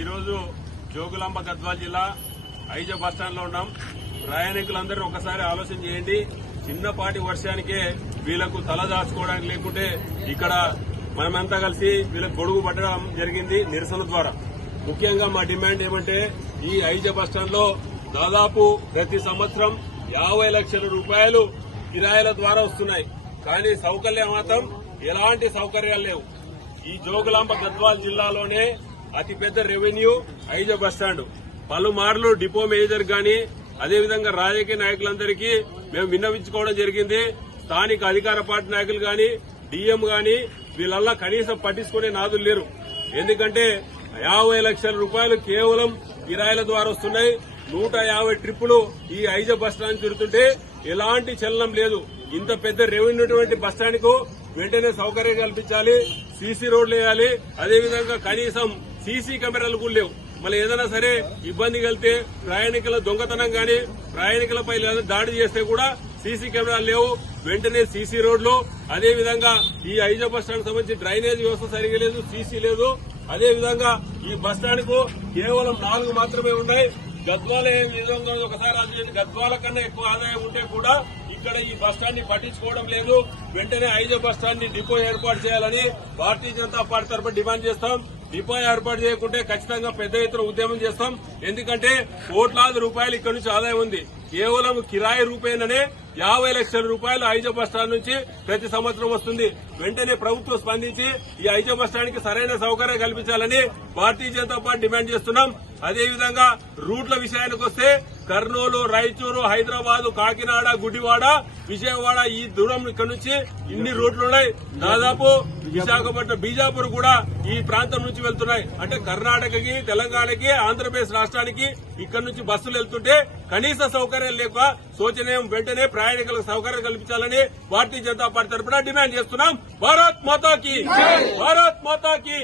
ఈరోజు జోగులాంబ గద్వాల్ జిల్లా ఐజ బస్టాండ్లో ఉన్నాం. ప్రయాణికులందరూ ఒకసారి ఆలోచన చేయండి. చిన్నపాటి వర్షానికే వీళ్ళకు తల దాచుకోవడానికి లేకుంటే ఇక్కడ మనమంతా కలిసి వీళ్ళకి గొడుగు పట్టడం జరిగింది నిరసన ద్వారా. ముఖ్యంగా మా డిమాండ్ ఏమంటే ఈ ఐజ బస్టాండ్లో దాదాపు ప్రతి సంవత్సరం యాభై లక్షల రూపాయలు కిరాయిల ద్వారా వస్తున్నాయి. కానీ సౌకర్యం మాత్రం ఎలాంటి సౌకర్యాలు లేవు. ఈ జోగులాంబ గద్వాల్ జిల్లాలోనే అతిపెద్ద రెవెన్యూ ఐజ బస్టాండ్ పలుమార్లు డిపో మేనేజర్ గాని అదేవిధంగా రాజకీయ నాయకులందరికీ మేము విన్నవించుకోవడం జరిగింది. స్థానిక అధికార పార్టీ నాయకులు గాని డిఎం గాని వీళ్ళల్లా కనీసం పట్టించుకునే నాదులు లేరు. ఎందుకంటే యాభై లక్షల రూపాయలు కేవలం కిరాయిల ద్వారా వస్తున్నాయి. నూట యాభై ట్రిప్పులు ఈ ఐజ బస్టాండ్ తిరుగుతుంటే ఎలాంటి చలనం లేదు. ఇంత పెద్ద రెవెన్యూ ఉన్నటువంటి బస్టాండ్కు వెంటనే సౌకర్యం కల్పించాలి సీసీ రోడ్లు వేయాలి. అదేవిధంగా కనీసం సీసీ కెమెరాలు కూడా లేవు. మళ్ళీ ఏదైనా సరే ఇబ్బంది కలితే ప్రయాణికుల దొంగతనం గాని ప్రయాణికులపై దాడి చేస్తే కూడా సీసీ కెమెరాలు లేవు. వెంటనే సీసీ రోడ్లు అదే విధంగా ఈ ఐజా బస్ స్టాండ్ సంబంధించి డ్రైనేజ్ వ్యవస్థ సరిగా లేదు సీసీ లేదు. అదే విధంగా ఈ బస్ స్టాండ్కు కేవలం నాలుగు మాత్రమే ఉన్నాయి. గద్వాల ఏ విధంగా ఒకసారి ఆలోచించండి. గద్వాల కన్నా ఎక్కువ ఆదాయం ఉంటే కూడా ఇక్కడ ఈ బస్ స్టాండ్ని పట్టించుకోవడం లేదు. వెంటనే ఐజా బస్ స్టాండ్ని డిపో ఏర్పాటు చేయాలని భారతీయ జనతా పార్టీ తరఫున డిమాండ్ చేస్తాం. డిపో ఏర్పాటు చేయకుంటే ఖచ్చితంగా పెద్ద ఎత్తున ఉద్యమం చేస్తాం. ఎందుకంటే కోట్లాది రూపాయలు ఇక్కడ నుంచి ఆదాయం ఉంది. కేవలం కిరాయి రూపేణనే యాభై లక్షల రూపాయలు ఐజో బస్టాండ్ స్టాండ్ నుంచి ప్రతి సంవత్సరం వస్తుంది. వెంటనే ప్రభుత్వం స్పందించి ఈ ఐజో బస్కి సరైన సౌకర్యం కల్పించాలని భారతీయ జనతా పార్టీ డిమాండ్ చేస్తున్నాం. అదేవిధంగా రూట్ల విషయానికి వస్తే కర్నూలు రాయచూరు హైదరాబాద్ కాకినాడ గుడివాడ విజయవాడ ఈ దూరం ఇక్కడ నుంచి ఇన్ని రూట్లు ఉన్నాయి దాదాపు విశాఖపట్నం బీజాపూర్ కూడా ఈ ప్రాంతం నుంచి వెళ్తున్నాయి. అంటే కర్ణాటకకి తెలంగాణకి ఆంధ్రప్రదేశ్ రాష్ట్రానికి ఇక్కడ నుంచి బస్సులు వెళ్తుంటే కనీస సౌకర్యం లేక శోచనీయం వెంటనే ప్రయాణికులకు సౌకర్యం కల్పించాలని భారతీయ జనతా పార్టీ తరఫున డిమాండ్ చేస్తున్నాం. భారత్ మాతాకి! భారత్ మాతాకి!